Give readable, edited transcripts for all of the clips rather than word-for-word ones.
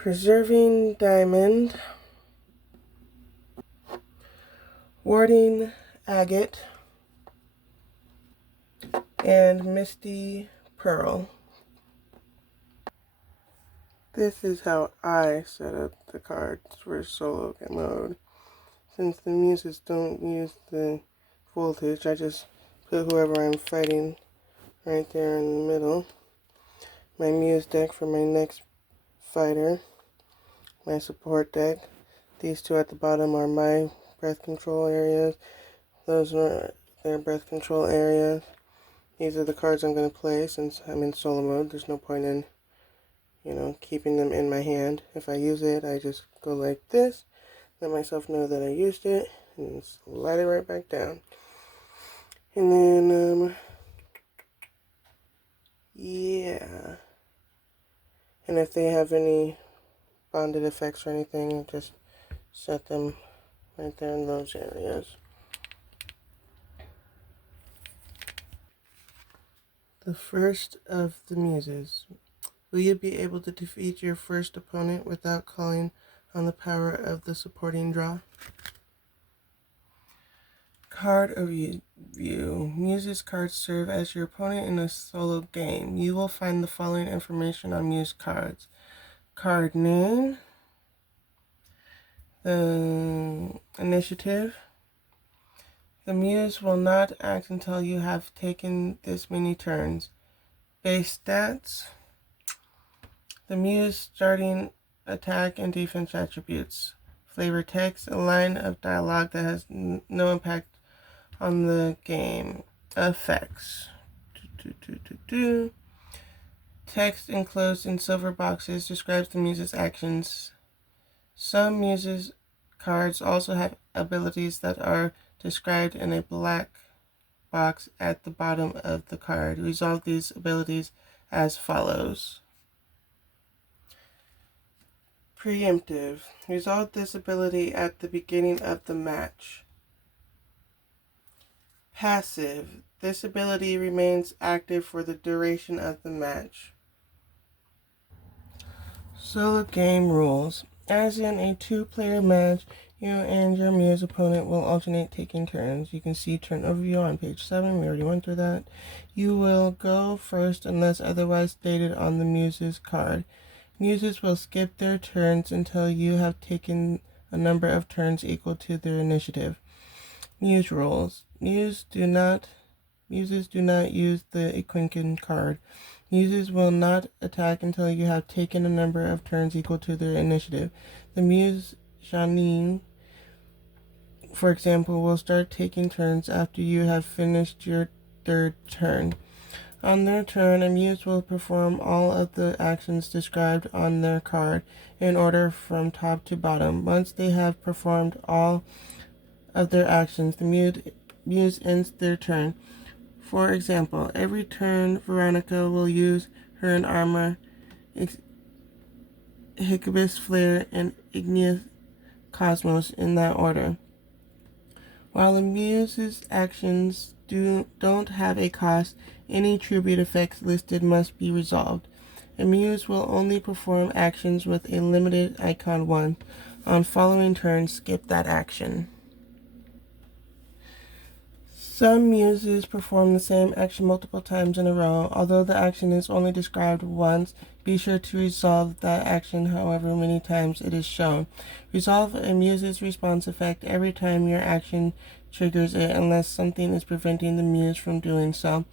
Preserving Diamond, Warding Agate, and Misty Pearl. This is how I set up the cards for solo mode. Since the muses don't use the voltage, I just put whoever I'm fighting right there in the middle. My muse deck for my next fighter. My support deck. These two at the bottom are my breath control areas. Those are their breath control areas. These are the cards I'm going to play since I'm in solo mode. There's no point in, keeping them in my hand. If I use it, I just go like this, let myself know that I used it, and slide it right back down. And then, yeah. And if they have any bonded effects or anything, just set them right there in those areas. The first of the muses. Will you be able to defeat your first opponent without calling on the power of the supporting draw? Card overview. Muse's cards serve as your opponent in a solo game. You will find the following information on Muse cards. Card name, the initiative. The Muse will not act until you have taken this many turns. Base stats. The Muse starting attack and defense attributes. Flavor text, a line of dialogue that has no impact on the game. Effects. Text enclosed in silver boxes describes the Muse's actions. Some Muse's cards also have abilities that are described in a black box at the bottom of the card. Resolve these abilities as follows. Preemptive. Resolve this ability at the beginning of the match. Passive. This ability remains active for the duration of the match. Solo game rules. As in a two-player match, you and your Muse opponent will alternate taking turns. You can see turn overview on page 7. We already went through that. You will go first unless otherwise stated on the Muse's card. Muses will skip their turns until you have taken a number of turns equal to their initiative. Muse rules. Muses do not use the Equincan card. Muses will not attack until you have taken a number of turns equal to their initiative. The Muse Janine, for example, will start taking turns after you have finished your third turn. On their turn, a Muse will perform all of the actions described on their card in order from top to bottom. Once they have performed all of their actions, the Muse ends their turn. For example, every turn Veronica will use her in armor, Hicibus Flare, and Igneous Cosmos in that order. While the Muse's actions don't have a cost, any tribute effects listed must be resolved. A Muse will only perform actions with a limited icon once. On following turns, skip that action. Some Muses perform the same action multiple times in a row. Although the action is only described once, be sure to resolve that action however many times it is shown. Resolve a Muse's response effect every time your action triggers it unless something is preventing the Muse from doing so.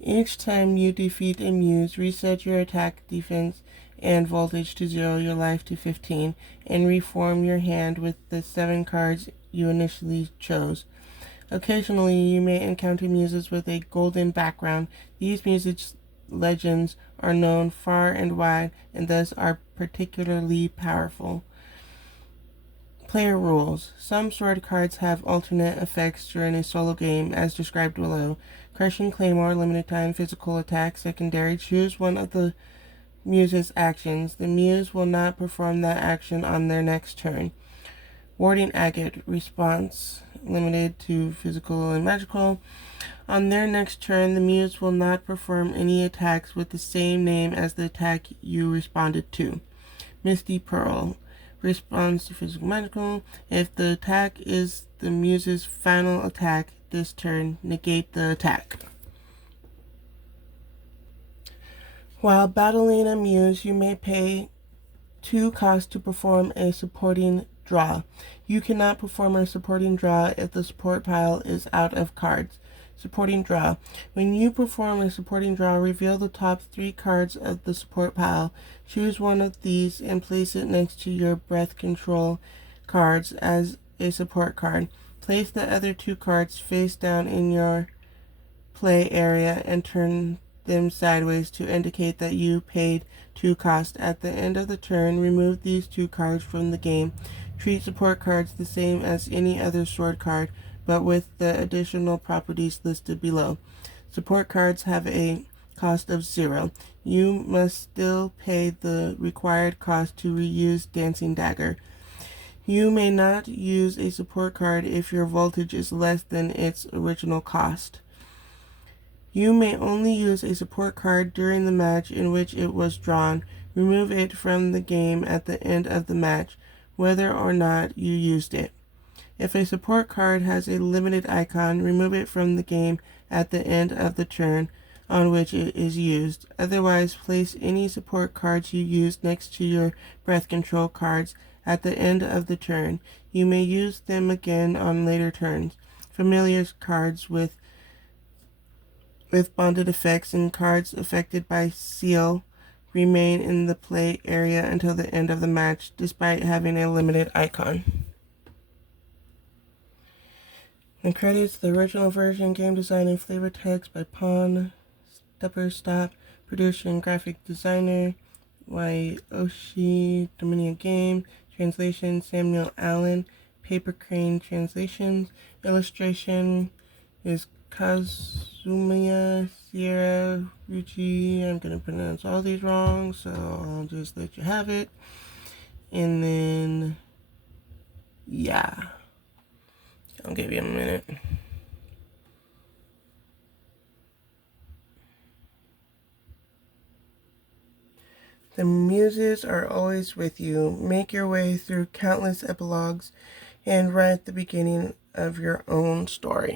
Each time you defeat a Muse, reset your attack, defense, and voltage to 0, your life to 15, and reform your hand with the 7 cards you initially chose. Occasionally, you may encounter Muses with a golden background. These Muses legends are known far and wide and thus are particularly powerful. Player rules. Some sword cards have alternate effects during a solo game as described below. Crushing Claymore, limited time, physical attack, secondary. Choose one of the Muse's actions. The Muse will not perform that action on their next turn. Warding Agate, response, limited to physical and magical. On their next turn, the Muse will not perform any attacks with the same name as the attack you responded to. Misty Pearl. Responds to physical magical. If the attack is the Muse's final attack this turn, negate the attack. While battling a Muse, you may pay 2 costs to perform a supporting draw. You cannot perform a supporting draw if the support pile is out of cards. Supporting draw. When you perform a supporting draw, reveal the top 3 cards of the support pile. Choose one of these and place it next to your breath control cards as a support card. Place the other 2 cards face down in your play area and turn them sideways to indicate that you paid 2 costs. At the end of the turn, remove these 2 cards from the game. Treat support cards the same as any other sword card, but with the additional properties listed below. Support cards have a cost of 0. You must still pay the required cost to reuse Dancing Dagger. You may not use a support card if your voltage is less than its original cost. You may only use a support card during the match in which it was drawn. Remove it from the game at the end of the match, whether or not you used it. If a support card has a limited icon, remove it from the game at the end of the turn on which it is used. Otherwise, place any support cards you used next to your breath control cards at the end of the turn. You may use them again on later turns. Familiar cards with bonded effects and cards affected by seal remain in the play area until the end of the match, despite having a limited icon. The credits: the original version, game design and flavor text by Pawn Stepper Stop, producer and graphic designer Yoshi Dominion Game, translation Samuel Allen, Paper Crane Translations, illustration is Kazumiya Sierra Ruchi. I'm going to pronounce all these wrong, so I'll just let you have it. And then, yeah, I'll give you a minute. The Muses are always with you. Make your way through countless epilogues and write the beginning of your own story.